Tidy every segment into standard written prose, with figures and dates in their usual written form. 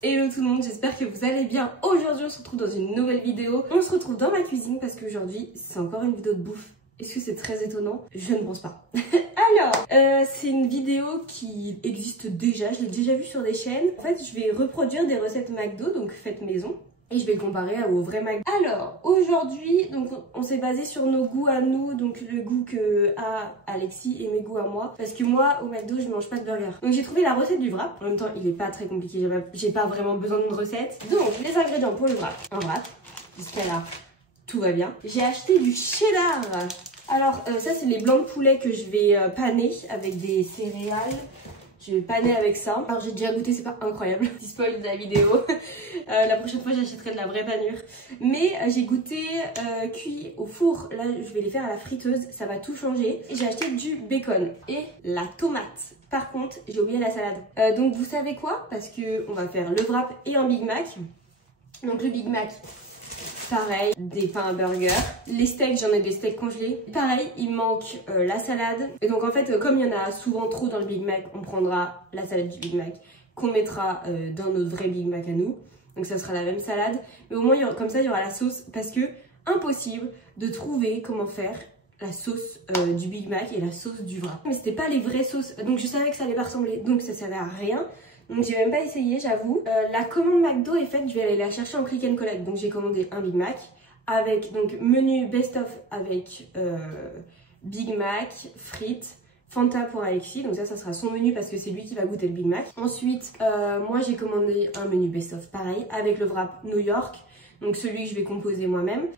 Hello tout le monde, j'espère que vous allez bien. Aujourd'hui on se retrouve dans une nouvelle vidéo. On se retrouve dans ma cuisine parce qu'aujourd'hui c'est encore une vidéo de bouffe. Est-ce que c'est très étonnant? Je ne pense pas. Alors, c'est une vidéo qui existe déjà, je l'ai déjà vue sur des chaînes. En fait, je vais reproduire des recettes McDo, donc faites maison. Et je vais le comparer au vrai McDo. Alors, aujourd'hui, donc on s'est basé sur nos goûts à nous, donc le goût que a Alexis et mes goûts à moi. Parce que moi, au McDo, je mange pas de burger. Donc j'ai trouvé la recette du wrap. En même temps, il est pas très compliqué, j'ai pas vraiment besoin d'une recette. Donc, les ingrédients pour le wrap. Un wrap, jusqu'à là, tout va bien. J'ai acheté du cheddar. Alors, ça, c'est les blancs de poulet que je vais paner avec des céréales. Je vais paner avec ça. Alors j'ai déjà goûté, c'est pas incroyable. Petit spoil de la vidéo. La prochaine fois j'achèterai de la vraie panure. Mais j'ai goûté cuit au four. Là je vais les faire à la friteuse. Ça va tout changer. Et j'ai acheté du bacon et la tomate. Par contre j'ai oublié la salade. Donc vous savez quoi? Parce que on va faire le wrap et un Big Mac. Donc le Big Mac, pareil, des pains à burger. Les steaks, j'en ai des steaks congelés. Pareil, il manque la salade. Et donc en fait, comme il y en a souvent trop dans le Big Mac, on prendra la salade du Big Mac qu'on mettra dans notre vrai Big Mac à nous. Donc ça sera la même salade. Mais au moins, comme ça, il y aura la sauce. Parce que impossible de trouver comment faire la sauce du Big Mac et la sauce du wrap. Mais c'était pas les vraies sauces. Donc je savais que ça allait pas ressembler. Donc ça servait à rien. Donc j'ai même pas essayé, j'avoue. La commande McDo est faite, je vais aller la chercher en click and collect. Donc j'ai commandé un Big Mac avec donc menu best of avec Big Mac, frites, Fanta pour Alexis. Donc ça sera son menu parce que c'est lui qui va goûter le Big Mac. Ensuite, moi j'ai commandé un menu best of pareil avec le wrap New York. Donc celui que je vais composer moi-même,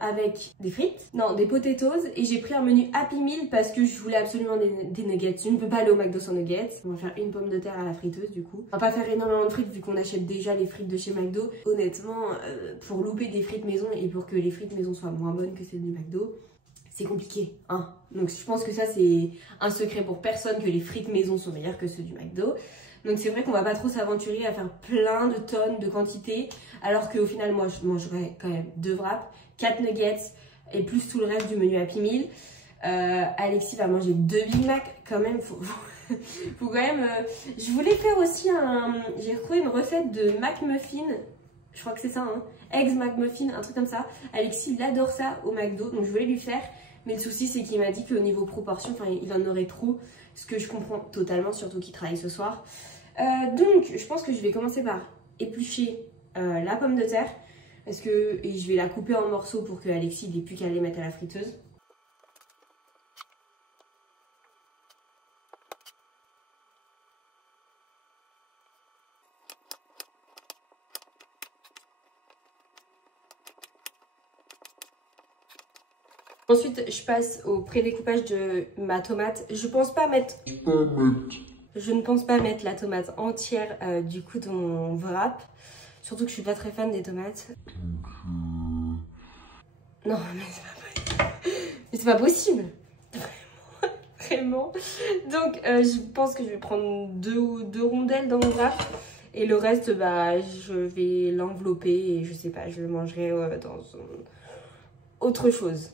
avec des frites, non des potatoes, et j'ai pris un menu Happy Meal parce que je voulais absolument des nuggets. Je ne peux pas aller au McDo sans nuggets. On va faire une pomme de terre à la friteuse du coup. On va pas faire énormément de frites vu qu'on achète déjà les frites de chez McDo. Honnêtement, pour louper des frites maison et pour que les frites maison soient moins bonnes que celles du McDo, c'est compliqué, hein. Donc je pense que ça c'est un secret pour personne que les frites maison sont meilleures que ceux du McDo. Donc c'est vrai qu'on va pas trop s'aventurer à faire plein de tonnes de quantité, alors qu'au final moi je mangerai quand même 2 wraps, 4 nuggets et plus tout le reste du menu Happy Meal. Alexis va manger 2 Big Mac quand même, faut quand même... Je voulais faire aussi j'ai retrouvé une recette de McMuffin, je crois que c'est ça, hein, Eggs McMuffin, un truc comme ça. Alexis il adore ça au McDo, donc je voulais lui faire, mais le souci c'est qu'il m'a dit qu'au niveau proportion, enfin il en aurait trop, ce que je comprends totalement, surtout qu'il travaille ce soir. Donc je pense que je vais commencer par éplucher la pomme de terre et je vais la couper en morceaux pour que Alexis n'ait plus qu'à les mettre à la friteuse. Ensuite je passe au pré-découpage de ma tomate. Je ne pense pas mettre la tomate entière du coup dans mon wrap. Surtout que je suis pas très fan des tomates. Non mais c'est pas possible. Vraiment. Donc je pense que je vais prendre deux rondelles dans mon wrap. Et le reste, bah, je vais l'envelopper et je sais pas, je le mangerai dans autre chose.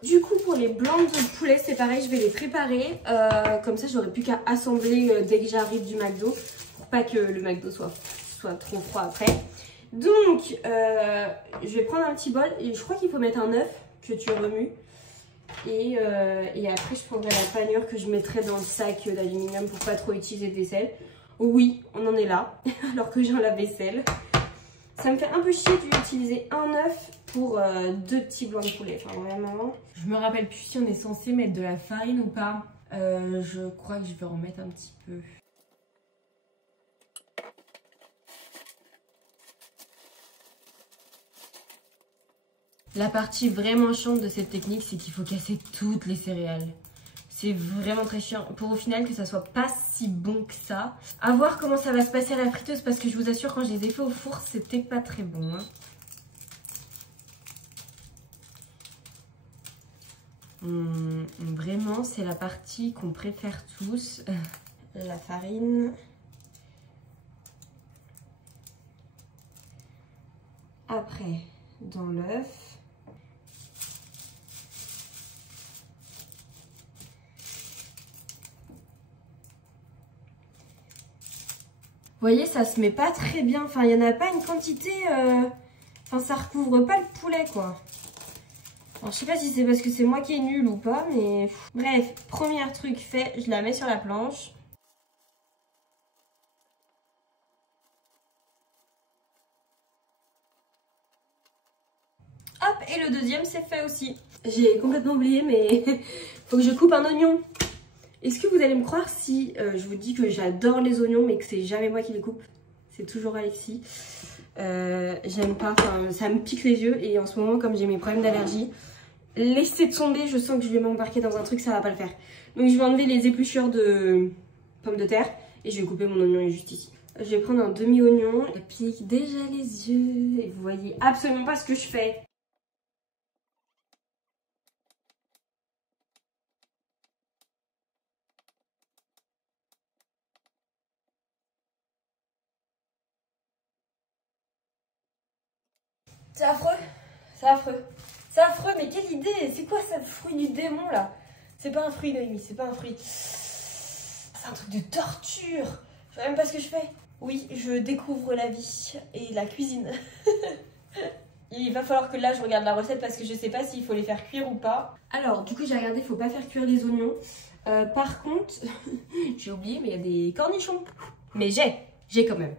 Du coup pour les blancs de poulet c'est pareil, je vais les préparer, comme ça j'aurai plus qu'à assembler dès que j'arrive du McDo pour pas que le McDo soit trop froid après. Donc je vais prendre un petit bol et je crois qu'il faut mettre un œuf que tu remues et après je prendrai la panure que je mettrai dans le sac d'aluminium pour pas trop utiliser de vaisselle. Oui, on en est là alors que j'ai un lave-vaisselle. Ça me fait un peu chier d'utiliser un œuf pour 2 petits blancs de poulet. Enfin, vraiment. Je me rappelle plus si on est censé mettre de la farine ou pas. Je crois que je vais en mettre un petit peu. La partie vraiment chiante de cette technique, c'est qu'il faut casser toutes les céréales. C'est vraiment très chiant. Pour au final que ça soit pas si bon que ça. À voir comment ça va se passer à la friteuse parce que je vous assure quand je les ai fait au four, c'était pas très bon. Hein. Vraiment, c'est la partie qu'on préfère tous. La farine. Après, dans l'œuf. voyez, ça se met pas très bien. Enfin, il n'y en a pas une quantité... Enfin, ça recouvre pas le poulet, quoi. Alors, je sais pas si c'est parce que c'est moi qui est nulle ou pas, mais... Bref, premier truc fait, je la mets sur la planche. Hop, et le deuxième, c'est fait aussi. J'ai complètement oublié, mais faut que je coupe un oignon. Est-ce que vous allez me croire si je vous dis que j'adore les oignons, mais que c'est jamais moi qui les coupe? C'est toujours Alexis. J'aime pas, enfin, ça me pique les yeux, et en ce moment, comme j'ai mes problèmes d'allergie, laissez tomber, je sens que je vais m'embarquer dans un truc, ça va pas le faire. Donc je vais enlever les épluchures de pommes de terre, et je vais couper mon oignon juste ici. Je vais prendre un demi-oignon, ça pique déjà les yeux, et vous voyez absolument pas ce que je fais. C'est affreux, c'est affreux, c'est affreux, mais quelle idée! C'est quoi ce fruit du démon là? C'est pas un fruit, Noémie, c'est pas un fruit. C'est un truc de torture. Je sais même pas ce que je fais. Oui, je découvre la vie et la cuisine. Il va falloir que là je regarde la recette parce que je sais pas s'il faut les faire cuire ou pas. Alors, du coup j'ai regardé, il faut pas faire cuire les oignons. Par contre, j'ai oublié, mais il y a des cornichons. Mais j'ai quand même.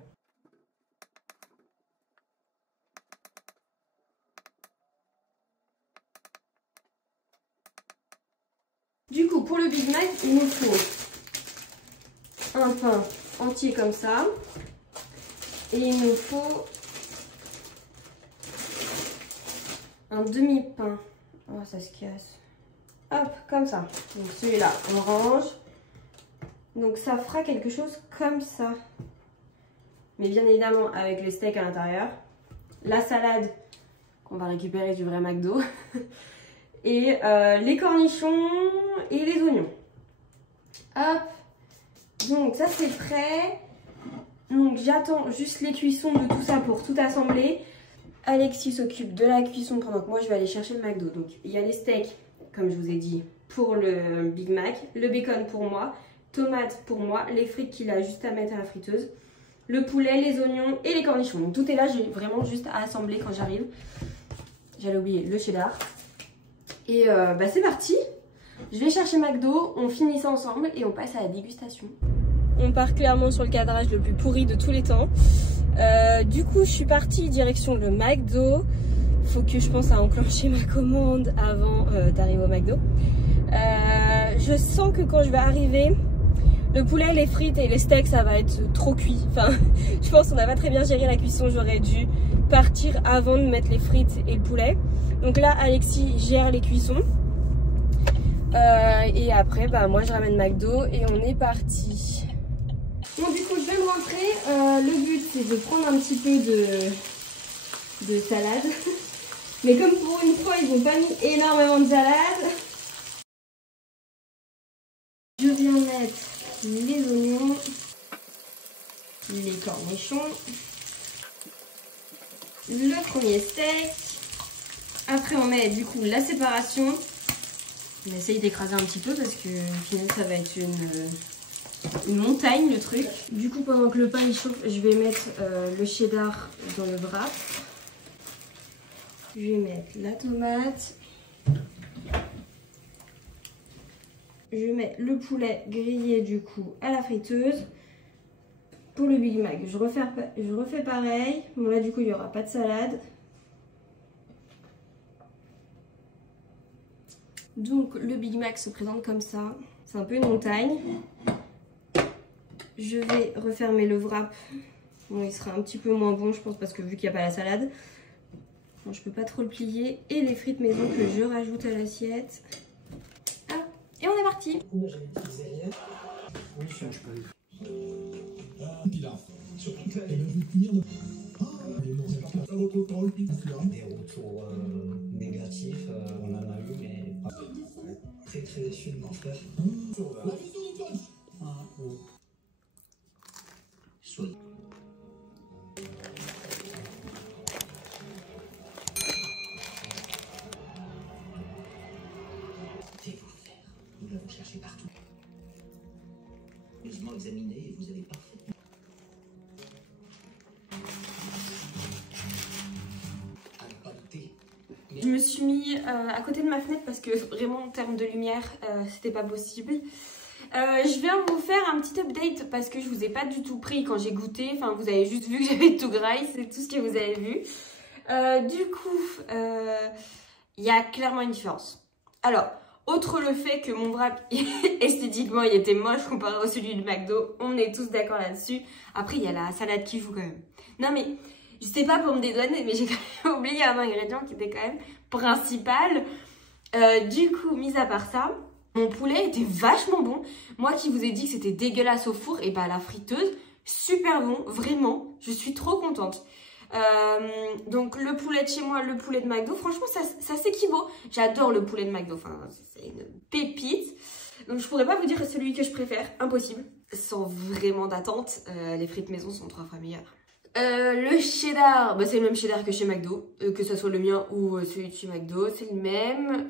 Du coup, pour le Big Mac, il nous faut un pain entier comme ça. Et il nous faut un demi-pain. Oh, ça se casse. Hop, comme ça. Donc celui-là, on range. Donc ça fera quelque chose comme ça. Mais bien évidemment avec le steak à l'intérieur. La salade qu'on va récupérer du vrai McDo. Et les cornichons et les oignons. Hop. Donc ça c'est prêt. Donc j'attends juste les cuissons de tout ça pour tout assembler. Alexis s'occupe de la cuisson pendant que moi je vais aller chercher le McDo. Donc il y a les steaks, comme je vous ai dit, pour le Big Mac. Le bacon pour moi. Tomates pour moi. Les frites qu'il a juste à mettre à la friteuse. Le poulet, les oignons et les cornichons. Donc tout est là, j'ai vraiment juste à assembler quand j'arrive. J'allais oublier le cheddar. Et bah c'est parti. Je vais chercher McDo, on finit ça ensemble et on passe à la dégustation. On part clairement sur le cadrage le plus pourri de tous les temps. Du coup, je suis partie direction le McDo. Faut que je pense à enclencher ma commande avant d'arriver au McDo. Je sens que quand je vais arriver, le poulet, les frites et les steaks, ça va être trop cuit. Enfin, je pense qu'on n'a pas très bien géré la cuisson. J'aurais dû partir avant de mettre les frites et le poulet. Donc là, Alexis gère les cuissons. Et après, bah, moi, je ramène McDo et on est parti. Bon, du coup, je vais me rentrer. Le but, c'est de prendre un petit peu de salade. Mais comme pour une fois, ils n'ont pas mis énormément de salade. Je viens mettre les oignons, les cornichons, le premier steak. Après, on met du coup la séparation. On essaye d'écraser un petit peu parce que au final, ça va être une montagne le truc. Du coup, pendant que le pain il chauffe, je vais mettre le cheddar dans le wrap. Je vais mettre la tomate. Je mets le poulet grillé du coup à la friteuse. Pour le Big Mac, je refais pareil. Bon là du coup il n'y aura pas de salade. Donc le Big Mac se présente comme ça. C'est un peu une montagne. Je vais refermer le wrap. Bon, il sera un petit peu moins bon je pense parce que vu qu'il n'y a pas la salade. Bon, je peux pas trop le plier. Et les frites maison que je rajoute à l'assiette. Et on est parti. Des retours négatifs, on en a eu, mais très très déçu de mon frère. Nous l'avons cherché partout. Heureusement examiné et vous avez parfaitement. suis mis à côté de ma fenêtre parce que vraiment en termes de lumière, c'était pas possible. Je viens vous faire un petit update parce que je vous ai pas du tout pris quand j'ai goûté. Enfin, vous avez juste vu que j'avais tout graille, c'est tout ce que vous avez vu. Du coup, il y a clairement une différence. Alors, autre le fait que mon wrap, esthétiquement, il était moche comparé au celui du McDo. On est tous d'accord là-dessus. Après, il y a la salade qui joue quand même. Non mais, je sais pas pour me dédouaner, mais j'ai quand même oublié un ingrédient qui était quand même principal. Du coup, mis à part ça, mon poulet était vachement bon. Moi qui vous ai dit que c'était dégueulasse au four, et bah à la friteuse, super bon, vraiment. Je suis trop contente. Donc le poulet de chez moi, le poulet de McDo, franchement ça s'équivaut. J'adore le poulet de McDo, enfin c'est une pépite. Donc je pourrais pas vous dire celui que je préfère, impossible. Sans vraiment d'attente, les frites maison sont 3 fois meilleures. Le cheddar, bah, c'est le même cheddar que chez McDo, que ce soit le mien ou celui de chez McDo, c'est le même.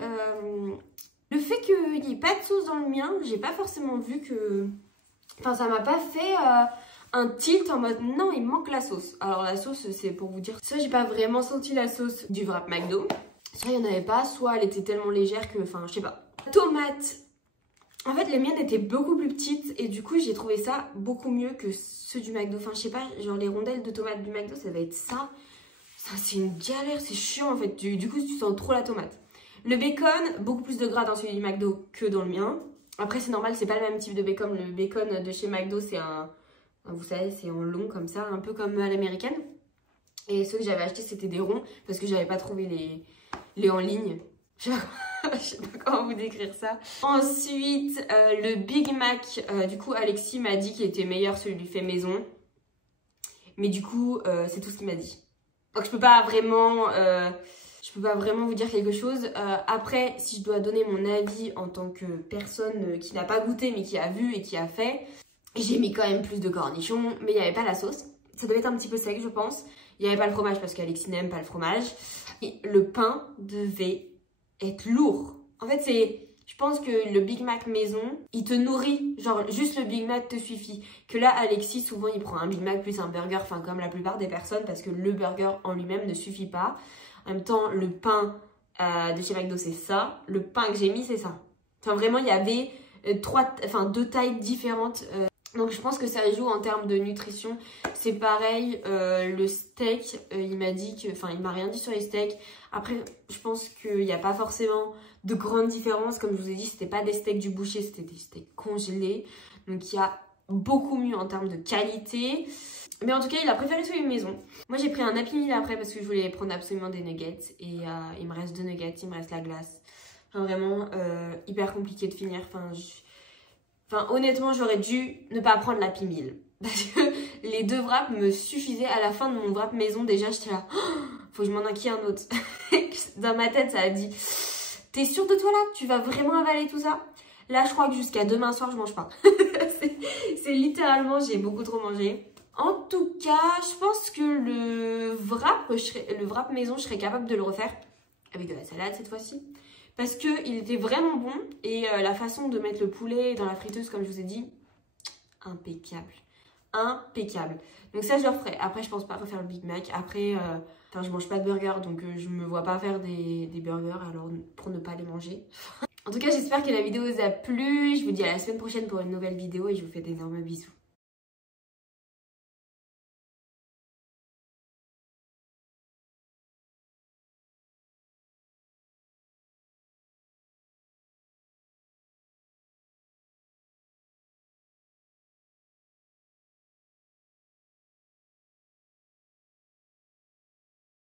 Le fait qu'il n'y ait pas de sauce dans le mien, j'ai pas forcément vu que... Enfin ça m'a pas fait... un tilt en mode non il manque la sauce. Alors la sauce c'est pour vous dire, soit j'ai pas vraiment senti la sauce du wrap McDo, soit il n'y en avait pas, soit elle était tellement légère que, enfin je sais pas. Tomate, en fait les miennes étaient beaucoup plus petites et du coup j'ai trouvé ça beaucoup mieux que ceux du McDo. Enfin je sais pas, genre les rondelles de tomates du McDo ça va être ça. Ça c'est une galère, c'est chiant en fait, du coup tu sens trop la tomate. Le bacon, beaucoup plus de gras dans celui du McDo que dans le mien. Après c'est normal, c'est pas le même type de bacon, le bacon de chez McDo c'est un... Vous savez, c'est en long comme ça, un peu comme à l'américaine. Et ceux que j'avais achetés, c'était des ronds parce que j'avais pas trouvé les en ligne. Je sais pas comment vous décrire ça. Ensuite, le Big Mac. Du coup, Alexis m'a dit qu'il était meilleur celui du fait maison. Mais du coup, c'est tout ce qu'il m'a dit. Donc je peux pas vraiment vous dire quelque chose. Après, si je dois donner mon avis en tant que personne qui n'a pas goûté mais qui a vu et qui a fait... J'ai mis quand même plus de cornichons, mais il n'y avait pas la sauce. Ça devait être un petit peu sec, je pense. Il n'y avait pas le fromage parce qu'Alexis n'aime pas le fromage. Et le pain devait être lourd. En fait, je pense que le Big Mac maison, il te nourrit. Genre, juste le Big Mac te suffit. Que là, Alexis, souvent, il prend un Big Mac plus un burger. Enfin, comme la plupart des personnes, parce que le burger en lui-même ne suffit pas. En même temps, le pain de chez McDo, c'est ça. Le pain que j'ai mis, c'est ça. Enfin, vraiment, il y avait 2 tailles différentes. Donc je pense que ça joue en termes de nutrition. C'est pareil, le steak, il m'a dit que... Enfin, il m'a rien dit sur les steaks. Après, je pense qu'il n'y a pas forcément de grandes différences. Comme je vous ai dit, c'était pas des steaks du boucher, c'était des steaks congelés. Donc il y a beaucoup mieux en termes de qualité. Mais en tout cas, il a préféré celui maison. Moi, j'ai pris un Happy Meal après parce que je voulais prendre absolument des nuggets. Et il me reste 2 nuggets, il me reste la glace. Enfin, vraiment, hyper compliqué de finir. Enfin, honnêtement, j'aurais dû ne pas prendre l'Happy Meal. Parce que les 2 wraps me suffisaient. À la fin de mon wrap maison, déjà, j'étais là, oh, faut que je m'en inquiète un autre. Dans ma tête, ça a dit, t'es sûre de toi là? Tu vas vraiment avaler tout ça? Là, je crois que jusqu'à demain soir, je mange pas. C'est littéralement, j'ai beaucoup trop mangé. En tout cas, je pense que le wrap maison, je serais capable de le refaire. Avec de la salade cette fois-ci. Parce qu'il était vraiment bon et la façon de mettre le poulet dans la friteuse, comme je vous ai dit, impeccable. Impeccable. Donc ça, je le referai. Après, je pense pas refaire le Big Mac. Après, je mange pas de burger, donc je me vois pas faire des burgers, alors pour ne pas les manger. En tout cas, j'espère que la vidéo vous a plu. Je vous dis à la semaine prochaine pour une nouvelle vidéo et je vous fais d'énormes bisous.